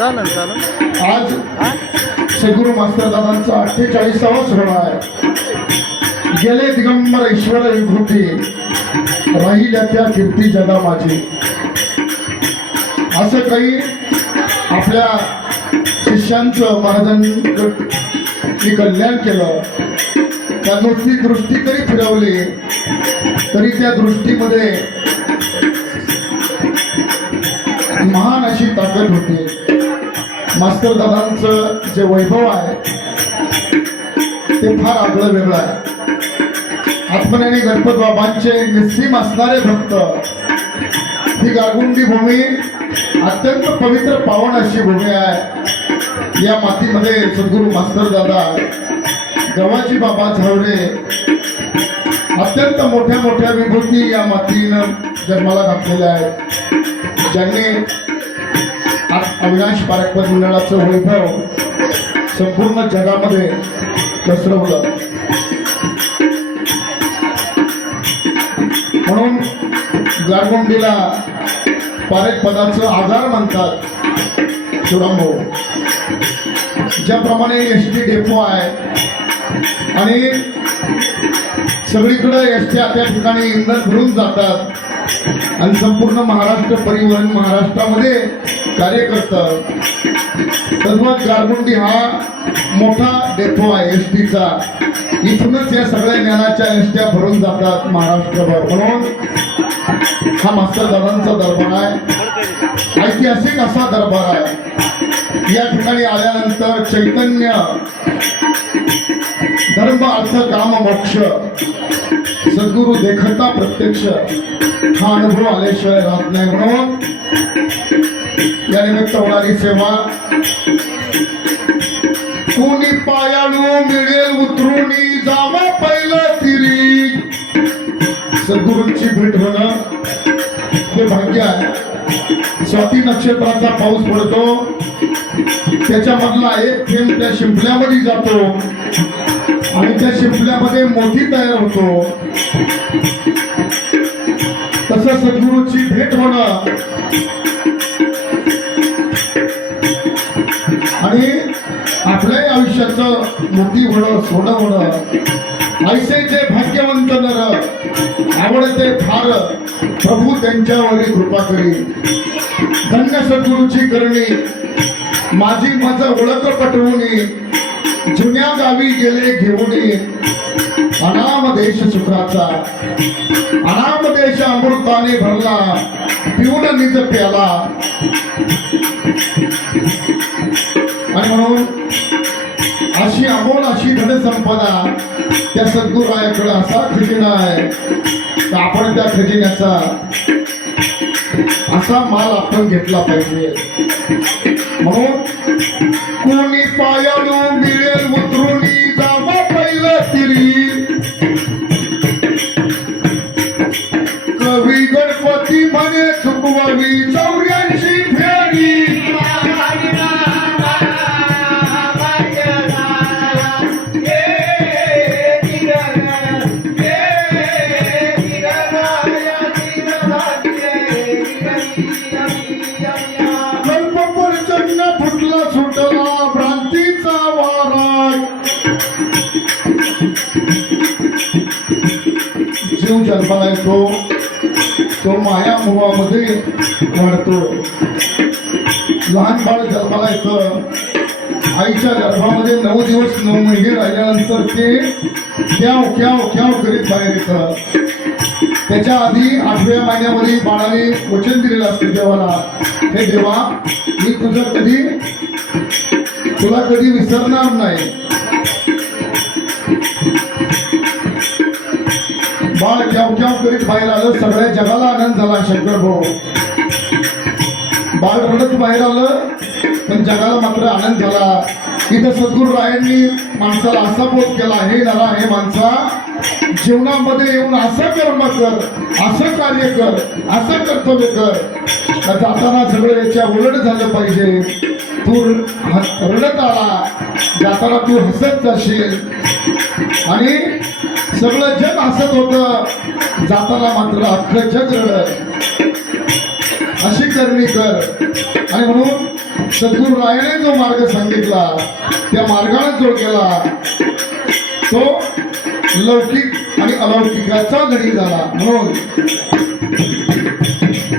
चालन चालन आज हा सद्गुरू मास्तर दादांचा अठ्ठेचाळीसावा सोहळा आहे. गेले दिगंबर ईश्वर विभूती राहिल्या त्या कीर्ती जगा माझी. असं काही आपल्या शिष्यांचं महाराजांनी कल्याण केलं. त्या नुसती दृष्टी तरी फिरवली तरी त्या दृष्टीमध्ये महान अशी ताकद होती. मास्तर दादांचं जे वैभव आहे ते फार आगळं वेगळं आहे. आत्मनेने गणपत बाबांचे निस्सीम असणारे भक्त ही गारगुंडी भूमी अत्यंत पवित्र पावन अशी भूमी आहे. या मातीमध्ये सद्गुरू मास्तर दादा गव्हाजी बाबा झावरे अत्यंत मोठ्या मोठ्या विभूती या मातीनं जन्माला घातलेल्या आहेत. ज्यांनी अविनाश पारकपत मंडळाचं वैभव संपूर्ण जगामध्ये पसरवलं. म्हणून गारगोंडीला पारेख पदाचं आधार म्हणतात शिवरामभाऊ. ज्याप्रमाणे एस टी डेपो आहे आणि सगळीकडे एस टी त्या ठिकाणी इंधन भरून जातात आणि संपूर्ण महाराष्ट्र परिवहन महाराष्ट्रामध्ये कार्यकर्ता करतं तद्वत गारगुंडी हा मोठा डेपो आहे एस टीचा इथूनच या सगळ्या ज्ञानाच्या एस ट्या भरून जातात महाराष्ट्रभर. म्हणून हा मास्तर दादांचा दरबार आहे. ऐतिहासिक असा दरबार आहे. या ठिकाणी आल्यानंतर चैतन्य धर्म अर्थ काम मोक्ष सद्गुरु देखता प्रत्यक्ष हा अनुभव आल्याशिवाय राहत नाही. म्हणून या निमित्त होणारी सेवा. कोणी पायाळू मिळेल उतरून जावा पहिलं तिरी. सद्गुरूंची भेट होणं हे भाग्य आहे. स्वाती नक्षत्राचा पाऊस पडतो. त्याच्यामधला एक थेंब त्या शिंपल्यामध्ये जातो. आणि त्या शिंपल्यामध्ये मोठी तयार होतो. तसं सद्गुरूची भेट होणं मोठी होणं सोनं होणं ऐसे जे भाग्यवंत नर आवडते फार. प्रभू त्यांच्यावरी कृपा करी धन्य सद्गुरूची करणी. माझी माझं ओळख पटवून जुन्या गावी गेले घेऊन अनाम देश सुखाचा. अनाम देश अमृताने भरला. पिऊन निज प्याला. आणि म्हणून अशी अमोल अशी धनसंपदा त्या सद्गुरायाकडं असा खजिना आहे तर आपण त्या खजिन्याचा असा माल आपण घेतला पाहिजे. म्हणून कोणी पायाळू कल्प फुटला सुटला भ्रांतीचा वारा. जीव जन्माला येतो तो माया मोहामध्ये वाढतो. लहान बाळ जन्माला येतं आईच्या गर्भामध्ये नऊ दिवस नऊ महिने राहिल्यानंतर ते क्याव क्याव क्याव करीत बाहेर येतात त्याच्या आधी आठव्या महिन्यामध्ये बाळाने वचन दिलेलं असतं देवाला. हे देवा मी तुझं कधी तुला कधी विसरणार नाही. बाळ क्याव क्याव करीत बाहेर आलं सगळ्या जगाला आनंद झाला शंकर भाऊ. बाळ रडत बाहेर आलं पण जगाला मात्र आनंद झाला. इथं सद्गुरू रायांनी माणसाला असा बोध केला हे नरा हे माणसा जीवनामध्ये येऊन असं कर्म कर असं कार्य कर असं कर्तव्य कर. का जाताना सगळं याच्या उलट झालं पाहिजे. तू ह- रडत आला जाताना तू हसत जाशील. आणि सगळं जग हसत होतं जाताना मात्र अख्खं जग रडत. अशी करणी कर. आणि म्हणून सद्गुरुरायाने जो मार्ग सांगितला त्या मार्गाने जो केला. तो लौकिक आणि अलौकिकाचा गडी झाला. म्हणून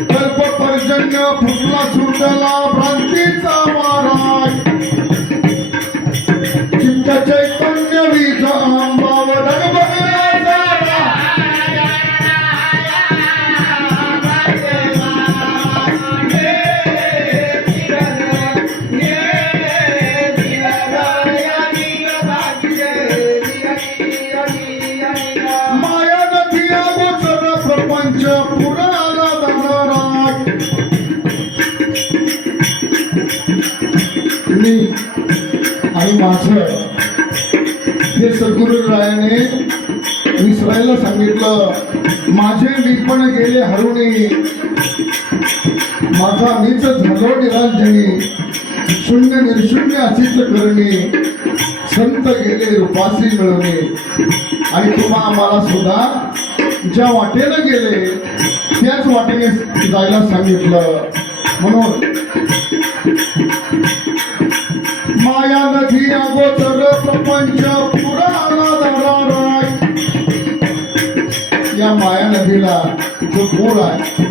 कल्प पर्जन्य फुटला सुटला भ्रांतीचा आणि हे सद्गुरू रायाने विसरायला सांगितलं माझे मी पण गेले हरुणी. माझा मीच झालो निरांजनी. शून्य निर्शून्य अशीच करणी. संत गेले रूपासी मिळवणे. आणि तुम्हा आम्हाला सुद्धा ज्या वाटेनं गेले त्याच वाटेने जायला सांगितलं. म्हणून माया नदीला जो आहे.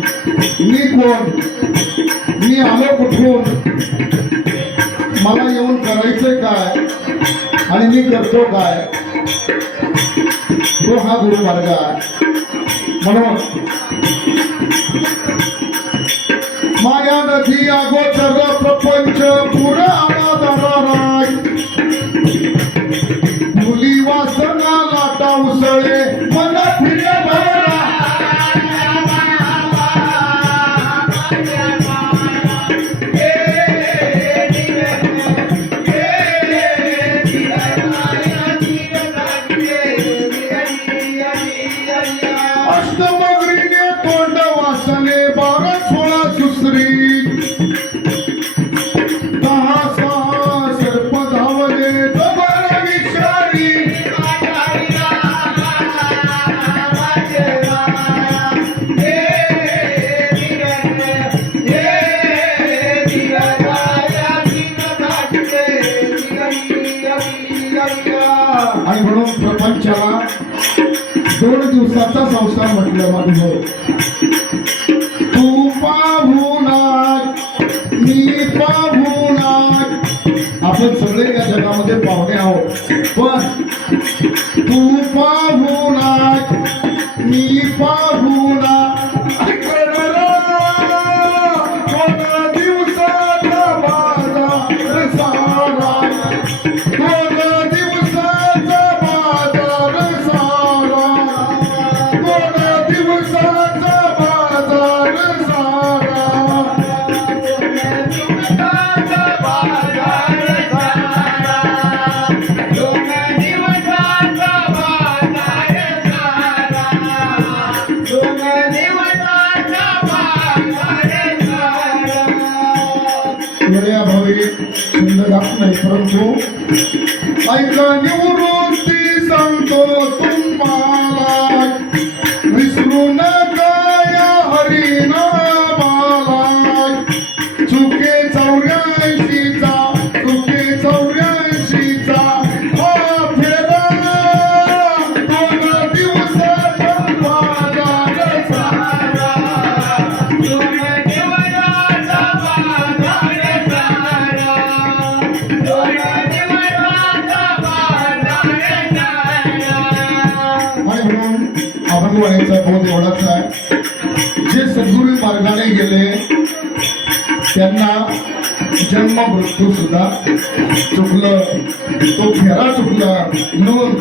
मी कोण? मी आलो कुठून? मला येऊन करायचंय काय? आणि मी करतो काय? तो हा गुरु मार्ग आहे. म्हणून माया नदी अगोदर प्रपंच दिवसाचा संसार म्हटलं माझं तू पाहुणार मी पाहुणार आपण सगळे या जगामध्ये पाहुणे ऐका निवृत्ती सांगतो तुम्हाला त्यांना जन्म मृत्यू सुद्धा चुकलं तो फेरा चुकला. म्हणून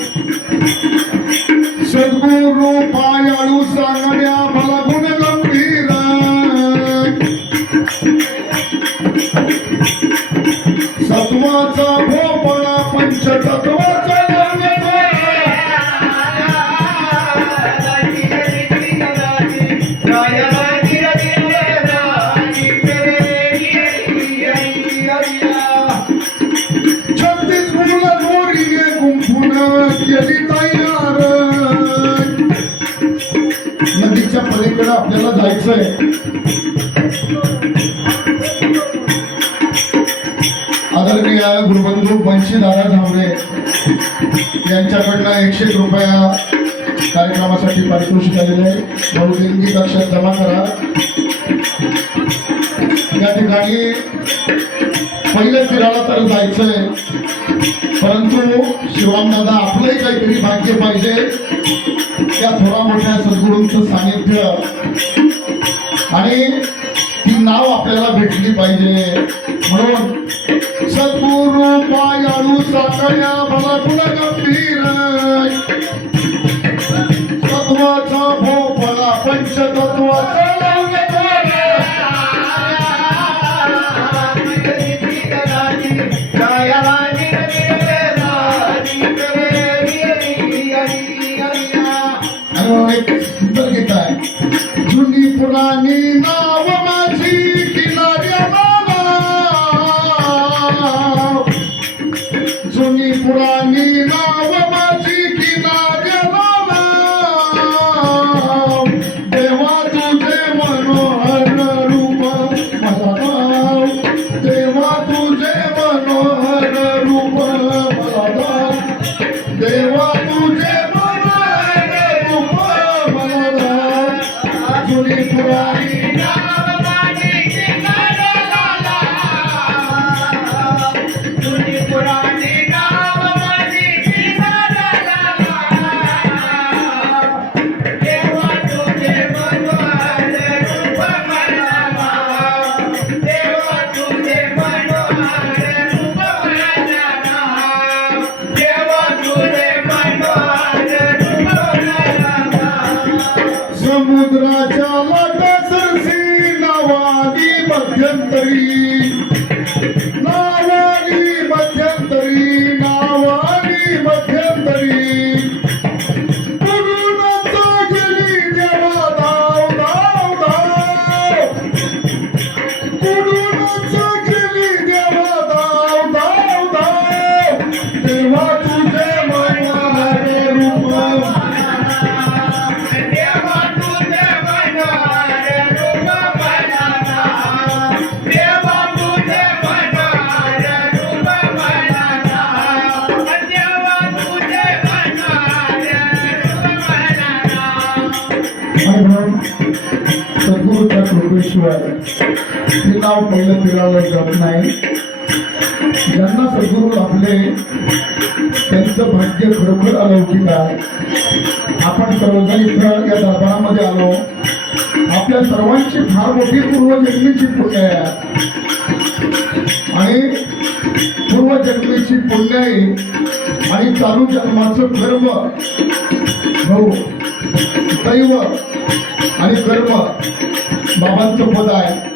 सद्गुरू पायाळू सांगण्या मला गुण गंभीर. सत्वाचा भोपळा पंचतत्वाचा नदीच्या आपल्याला जायचंय. आदरणीय गुरुबंधू बंशी दादा झांबरे यांच्याकडनं एकशे रुपया कार्यक्रमासाठी पारितोषिक आलेले आहे. बहुदेणगी कक्षात जमा करा. या ठिकाणी पहिले फिरायला तर जायचंय. परंतु शिवरामदादा आपलंही काहीतरी भाग्य पाहिजे. त्या थोडा मोठ्या सद्गुरूंचं सानिध्य. आणि ती नाव आपल्याला भेटली पाहिजे. म्हणून सद्गुरु पायाळू साकळ्या मला पुन गंभीर. तत्वाचा भोपळा पंचतत्वाचा आहे नाव जात नाही. ज्यांना सद्गुरू लाभले त्यांचं भाग्य खरोखर अलौकिक आहे. आपण सर्वजण इथं या दरबारामध्ये आलो. आपल्या सर्वांची फार मोठी पूर्वजन्मीची पुण्य आहे. आणि पूर्वजन्मीची पुण्य आहे आणि चालू जन्माचं कर्म हो दैव आणि कर्म बाबांचं पद आहे.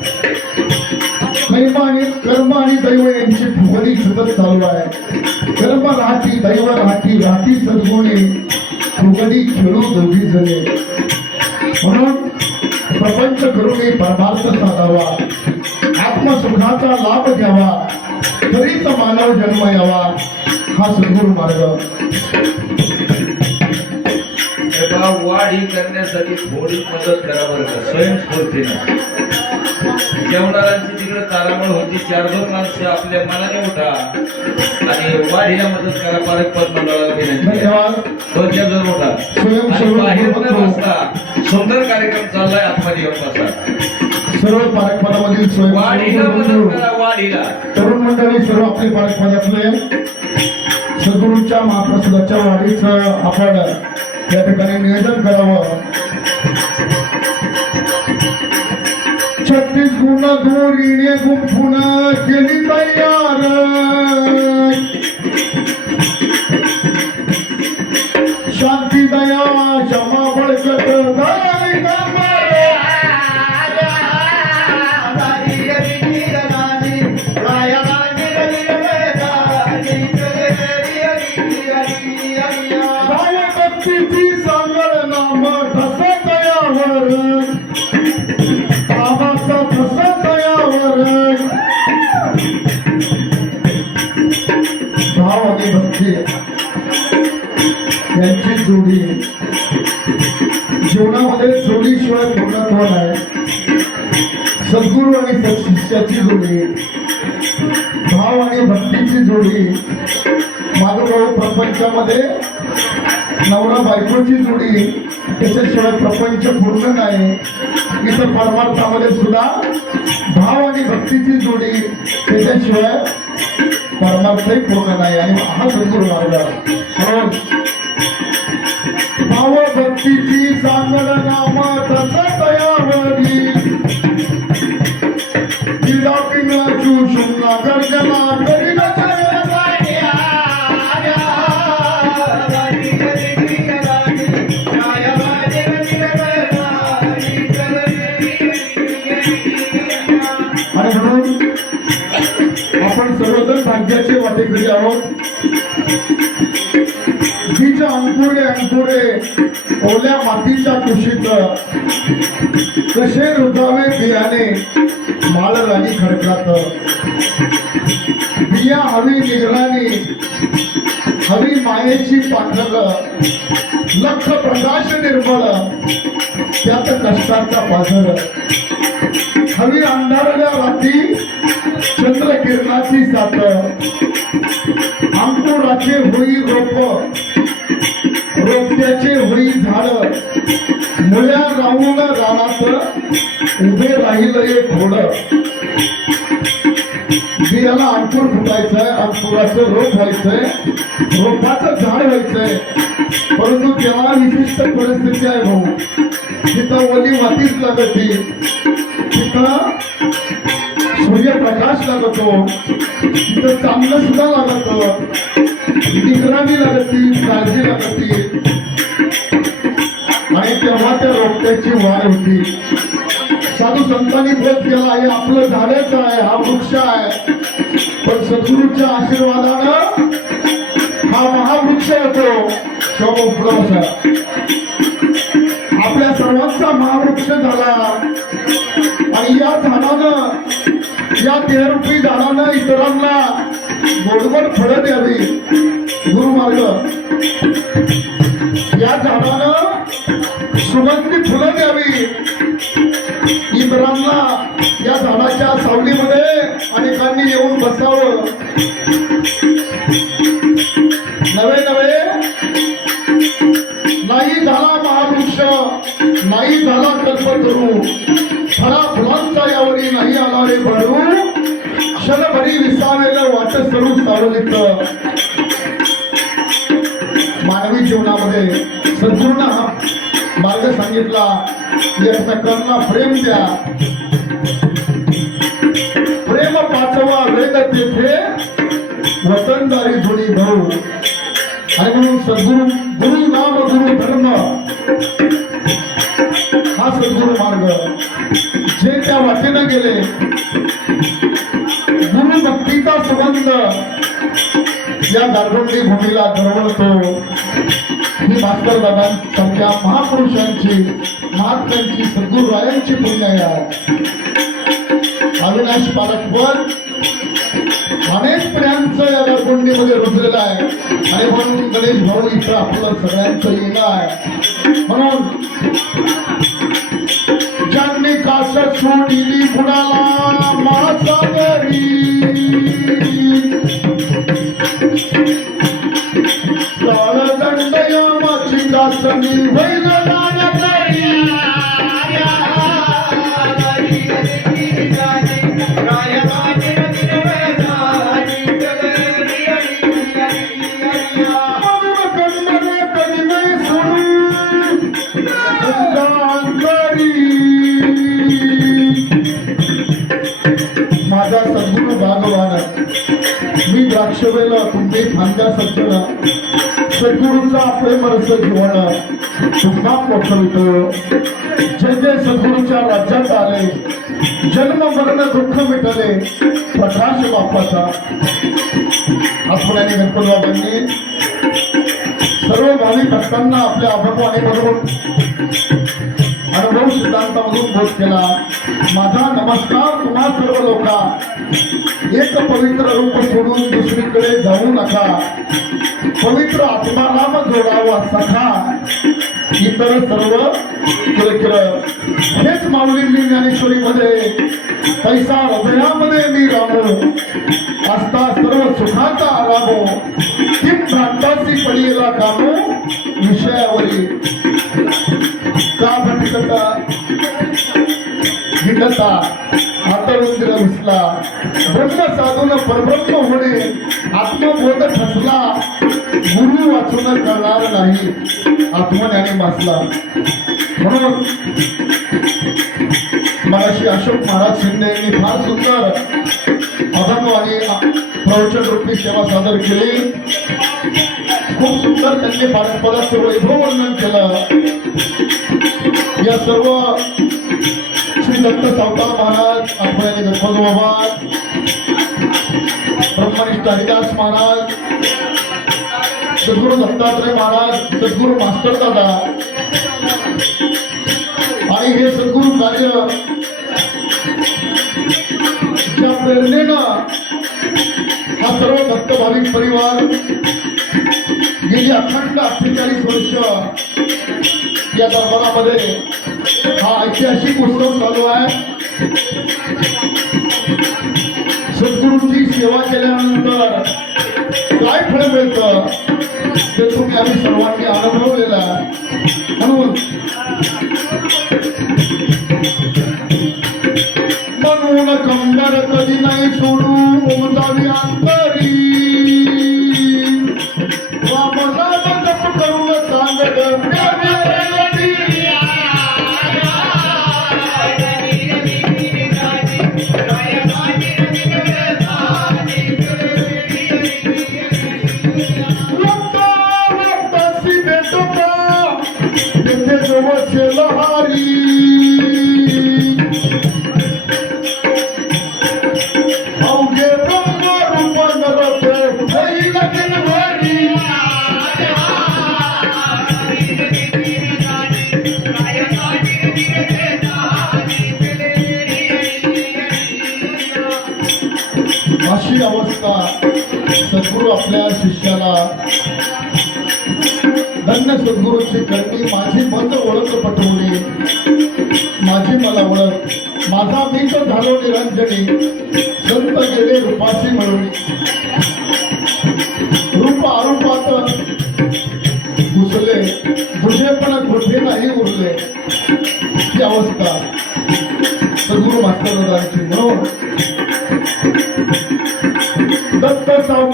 कर्म आणि कर्म आणि दैव यांची फुगडी सतत चालू आहे. कर्म राहती दैव राहती राहती सद्गुणे. फुगडी खेळू दोघी जणे. म्हणून प्रपंच करून परमार्थ साधावा. आत्मसुखाचा लाभ घ्यावा. तरीच मानव जन्म यावा. हा सद्गुरु मार्ग. वाढ ही करण्यासाठी थोडी मदत करा बरं का स्वयंस्फूर्तीनं. जेवणारांची तिकडे तारामळ होती. चार दोन माणसं आपल्या मनाने उठा आणि वाढीला मदत करा पारक पद मंडळाला विनंती आहे. धन्यवाद. दोन चार जण उठा. स्वयंसेवक आणि बाहेर न बंधू. बसता सुंदर कार्यक्रम चाललाय आतमध्ये येऊन बसा. सर्व पारकपदामधील वाढीला मदत करा वाढीला. तरुण मंडळी सर्व आपले पारकपदातले सद्गुरूंच्या महाप्रसादाच्या वाढीचं आपण या ठिकाणी नियोजन करावं. गुण दोरीने गुंफून केली तयार. जोडी. जीवनामध्ये जोडीशिवाय पूर्णत्व नाही सद्गुरू आणि सत्शिष्याची जोडी. भाव आणि भक्तीची जोडी. माधुभाऊ प्रपंचामध्ये नवरा बायकोची जोडी. त्याच्याशिवाय प्रपंच पूर्ण नाही. इथं परमार्थामध्ये सुद्धा भाव आणि भक्तीची जोडी. त्याच्याशिवाय परमार्थही पूर्ण नाही. आणि हा सद्गुरु महाराज. म्हणून भावभक्तीची सांगड नाम तसं तयावरी गर्जना आणि म्हणून आपण सर्वजण भाग्याचे वाटेकरी आहोत बीज अंकुरे अंकुरे ओल्या मातीच्या कुशीत कसे रुजावे बियाणे? माळ राणी खडकात. बिया हवी निगराणी हवी मायेची पाखर. लख प्रकाश निर्मळ त्यात कष्टाचा पाझर. हवी अंधारल्या रात्री चंद्र किरणाची साथ अंकुराचे होई रोप रोपट्याचे होई झाड. मुळ्या राहून रानात उभे राहिलं एक घोड याला अंकुर फुटायचंय अंकुराचं रोप व्हायचंय. रोपाचं झाड व्हायचंय. परंतु तेव्हा विशिष्ट परिस्थिती आहे भाऊ. तिथं ओली मातीच लागती तिथं सूर्यप्रकाश लागतो. तिथं चांगलं सुद्धा लागत. निगराणी लागती काळजी लागती आणि तेव्हा त्या रोपट्याची वाढ होती. साधू संतांनी बोध केला हे आपलं झाडच आहे हा वृक्ष आहे. पण सद्गुरूच्या आशीर्वादानं हा महावृक्ष येतो. आपल्या सर्वांचा महावृक्ष झाला. आणि या झाडानं या तेरुपी झाडानं इतरांना गोडगोड फळं द्यावी. गुरुमार्ग. या झाडानं सुगंधी फुलं द्यावी. इतरांना या झाडाच्या सावलीमध्ये अनेकांनी येऊन बसावं. नवे नवे. नाही झाला महावृक्ष नाही झाला कल्पतरू. फळा फुलांचा यावरी नाही आला रे भरू. क्षणभरी विसावेलं वाट सरू सावलीत मार्ग सांगितला. एकमेकांना प्रेम द्या. प्रेम पाचवा वेद तेथे. वतनदारी जुनी भाऊ. आणि म्हणून सद्गुरु गुरु नाम गुरु धर्म. हा सद्गुरु मार्ग. जे त्या वाटेनं गेले गुरु भक्तीचा सुगंध या दारगोंडी भूमीला दरवळतो. ही भास्कर दादांसारख्या महापुरुषांची महात्म्यांची सद्गुरु रायांची पुण्य अविनाश पालकवर अनेक प्रियांचं या दारगोंडीमध्ये रुजलेलं आहे. आणि म्हणून गणेश भाऊ इथं आपलं सगळ्यांचं येणं आहे. म्हणून ज्यांनी कास सोडिली बुडाला मी द्राक्षवेल तुम्ही फांद्या सज्जन सद्गुरूचा प्रेम रस जीवन तुम्हा पोचवित जे जे सद्गुरूच्या राज्यात आले जन्म मरण दुःख मिटले प्रकाश बापाचा. आपण गणपती बाबांनी सर्व भाविक भक्तांना आपल्या अभवाने बरोबर सिद्धांतामधून बोध केला. माझा नमस्कार तुम्हा सर्व लोका एक पवित्र रूप सोडून दुसरीकडे जाऊ नका. पवित्र आत्माराम जोडावा सखा. इतर सर्व किरकिर. हेच माऊलींनी ज्ञानेश्वरीमध्ये. पैसा हृदयामध्ये मी रामो. असता सर्व सुखाचा आरामो. किम भ्रांतासी पडलेला कामो. विषयावरी. का भटकता हिंडता आतरुंद्र घुसला ब्रह्म साधून परब्रह्म होणे आत्मबोध ठसला गुरु वाचून करणार नाही आत्मज्ञानी वाचला म्हणून मगाशी अशोक महाराज शिंदे यांनी फार सुंदर अभंग प्रवचन रूपी सेवा सादर केली. खूप सुंदर त्यांनी पारंपराचं वैभव वर्णन केलं. या सर्व श्री दत्त सावता महाराज आठवड्याने गणपत बाबा ब्रह्मनिष्ठ हरिदास महाराज सद्गुरु दत्तात्रय महाराज सद्गुरु मास्टर दादा. आणि हे सद्गुरु कार्य प्रेरणेनं हा सर्व भक्त भाविक परिवार गेली अखंड अठ्ठेचाळीस वर्ष या दरबारामध्ये हा ऐतिहासिक उत्सव चालू आहे. सद्गुरूंची सेवा केल्यानंतर काय फळ मिळतं ते तुम्ही आम्ही सर्वांनी अनुभवलेलं आहे. म्हणून म्हणून कंबर कधी नाही सोडू ओमदावी अंतरी धन्य सद्गुरूची करणी माझी मत ओळख पटवणे. माझी मला ओळख. माझा मी तर झालो निरंजनी संत गेले रूपाशी म्हणून रूप आरूपात घुसले. दुजेपण कुठे नाही उरले. ही अवस्था. सद्गुरु मास्तर म्हणून दत्त सावता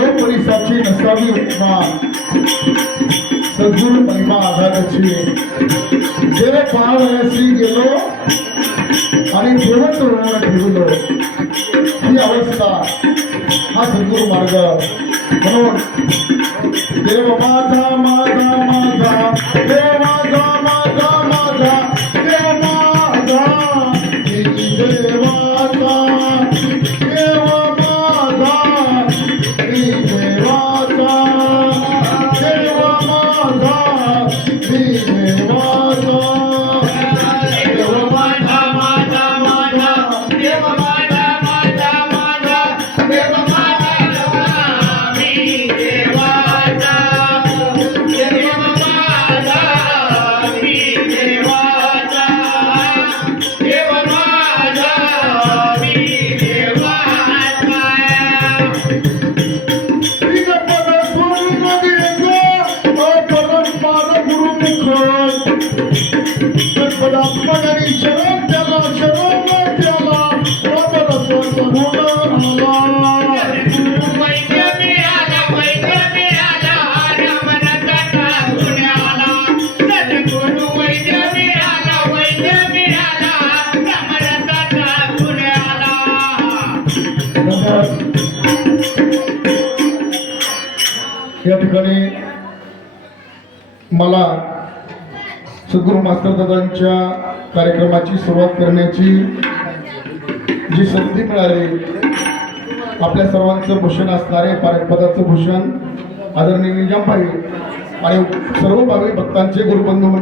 कोणी साक्षी नसावी उपमा सद्गुण महिमा आघाडाची गेले पाहावयाशी गेलो आणि देवत रुग्ण ठेवलो. ही अवस्था हा सद्गुरु मार्ग. म्हणून देव माझा माझा माझा देव माझा माझा माझा देव माझा देवा साहेबांच्या कार्यक्रमाची सुरुवात करण्याची जी संधी मिळाली आपल्या सर्वांचं भूषण असणारे पदाचं भूषण आदरणीय निजामबाई आणि सर्व भावी भक्तांचे गुरुबंधू